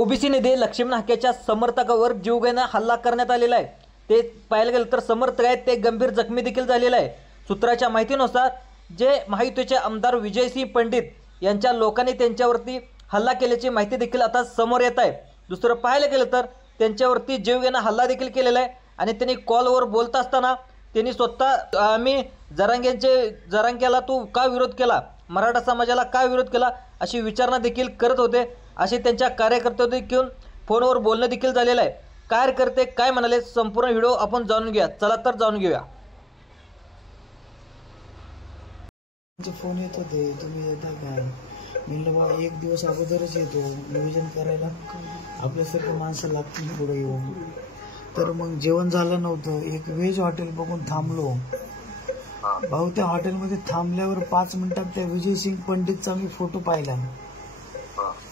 OBC नेते लक्ष्मण हाकेच्या समर्थकावर जीवघेणा हल्ला करण्यात आलेला आहे। ते पाहायला गेलं तर समर्थक आहेत ते गंभीर जखमी देखील झालेले आहे। सूत्राच्या माहितीनुसार जे महायुतीचे आमदार विजयसिंह पंडित यांच्या लोकांनी त्यांच्यावरती हल्ला केल्याची माहिती देखील आता समोर येत आहे। दुसरं पाहायला गेलं तर त्यांच्यावरती जीवघेणा हल्ला देखील केलेला आहे आणि त्यांनी कॉलवर बोलत असताना त्यांनी स्वतः आम्ही जरांग्याला तू का विरोध केला, मराठा समाजाला का विरोध केला अशी विचारणा देखील करत होते। असे त्यांच्या कार्यकर्ते देखील फोनवर बोलणं देखील झालेलं आहे। कार्यकर्ते काय म्हणाले संपूर्ण व्हिडिओ आपण जाणून घेऊया। चला तर जाणून घेऊया। फोन येत होते, तुम्ही येता काय? म्हणलं बा एक दिवस अगोदरच येतो, नियोजन करायला आपल्यासारखे माणसं लागतील पुढे येऊन। तर मग जेवण झालं नव्हतं, एक व्हेज हॉटेल बघून थांबलो भाऊ। त्या हॉटेलमध्ये थांबल्यावर 5 मिनिटात त्या विजयसिंह पंडितचा मी फोटो पाहिला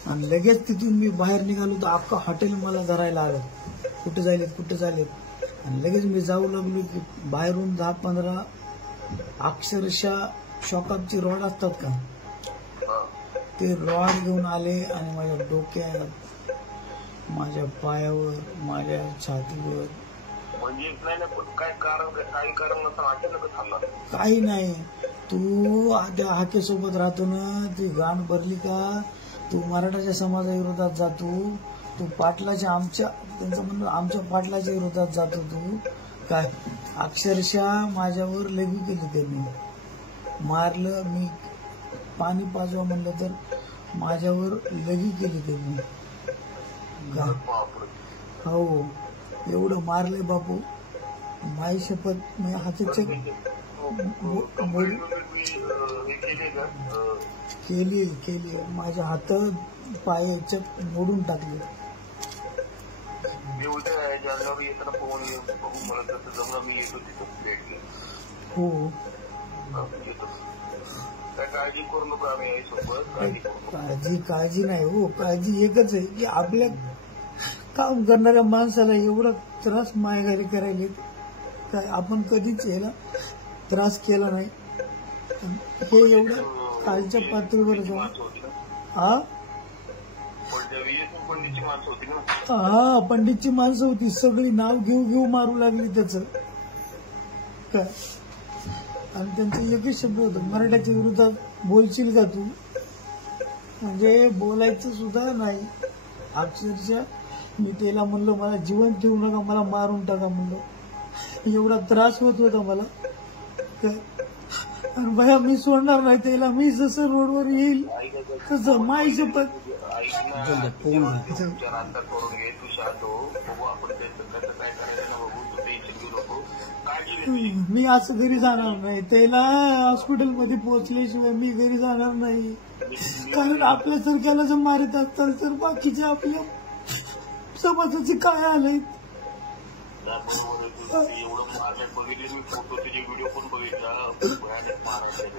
आणि लगेच तिथून मी बाहेर निघालो तर अख्खा हॉटेल मला धरायला आलं, कुठे झालेत। आणि लगेच मी जाऊ लागलो की बाहेरून 10-15 अक्षरशः शॉकअपची रॉड असतात का, ते रॉड घेऊन आले आणि माझ्या डोक्यात, माझ्या पायावर, माझ्या छातीवर। काही नाही, तू त्या हाकेसोबत राहतो ना, ती गाण भरली का तू मराठाच्या समाजाविरोधात जातो, तू पाटलाच्या त्यांचं म्हणणं आमच्या पाटलाच्या विरोधात जातो तू काय। अक्षरशः माझ्यावर लगू केली, त्यांनी मारलं, मी पाणी पाजवा म्हणलं तर माझ्यावर लगी केली त्यांनी। हो एवढं मारलंय बापू, माई शपथ। मी हाताचे केली माझ्या हात पायाच्या मोडून टाकले। हो काळजी नाही हो, काळजी एकच आहे की आपल्या काम करणाऱ्या माणसाला एवढा त्रास मायगारी करायला काय आपण कधीच याला त्रास केला नाही। हे एवढं कालच्या पातळीवर हा पंडितची माणसं होती, सगळी नाव घेऊ मारू लागली त्याच काय। आणि त्यांचं एकच शब्द होतं, मराठ्याच्या विरोधात बोलशील का तू, म्हणजे बोलायचं सुद्धा नाही। अक्षरशः मी त्याला म्हणलो मला जीवन ठेवू नका, मला मारून टाका म्हणलं, एवढा त्रास होत होता मला काय। आणि भया मी सोडणार नाही त्याला, मी जसं रोडवर येईल तसं माई शपथ। मी असं घरी जाणार नाही, त्याला हॉस्पिटलमध्ये पोहोचल्याशिवाय मी घरी जाणार नाही। कारण आपल्यासारख्याला जर मारित असतात तर बाकीच्या आपल्या समाजाचे काय आलंय।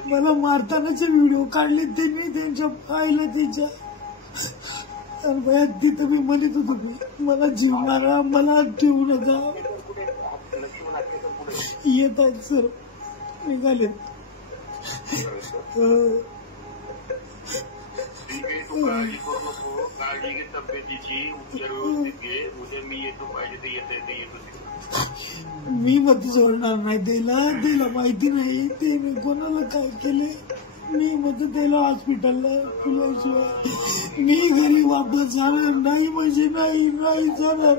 मला मारतानाचे व्हिडिओ काढले त्यांनी, त्यांच्या पाहिलं त्याच्या। आणि भया तिथं मी म्हणत होतो मला जीव मारा, मला ठेवू नका। येत आहेत सर, निघाले। मी मत सोडणार नाही त्याला माहिती नाही ते मी कोणाला काय केले। मी मत त्याला हॉस्पिटलला तुल्याशिवाय मी घरी वापस जाणार नाही, म्हणजे नाही जाणार।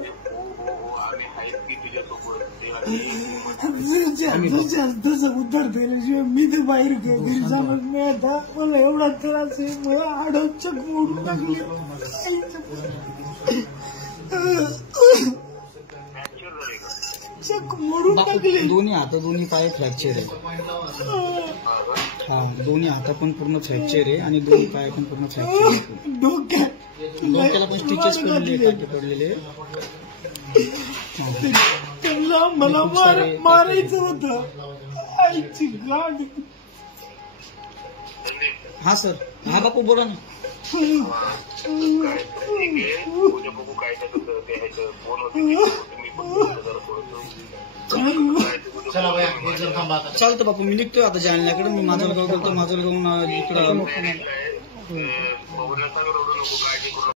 जास्त उद्धार केल्याशिवाय मी ते बाहेर घरी जाणार नाही। आता मला एवढा त्रास आहे, मला आडवचक मोडून टाकले, चक मोडून टाकले। दोन्ही हात दोन्ही पाय फ्रॅक्चर आहे। हा दोन्ही हात पण पूर्ण फ्रॅक्चर आहे आणि दोन्ही पाय पण पूर्ण फ्रॅक्चर आहे। डोक्याला पण स्टिचेस पडलेले। त्यांना मला मारायचं होतं, आईची गाड। हा सर, हा बापू बोला ना। चालतं बापू, मी निघतोय आता जालन्याकडे। मी माजलगाव करतो, माजलगावून इकडं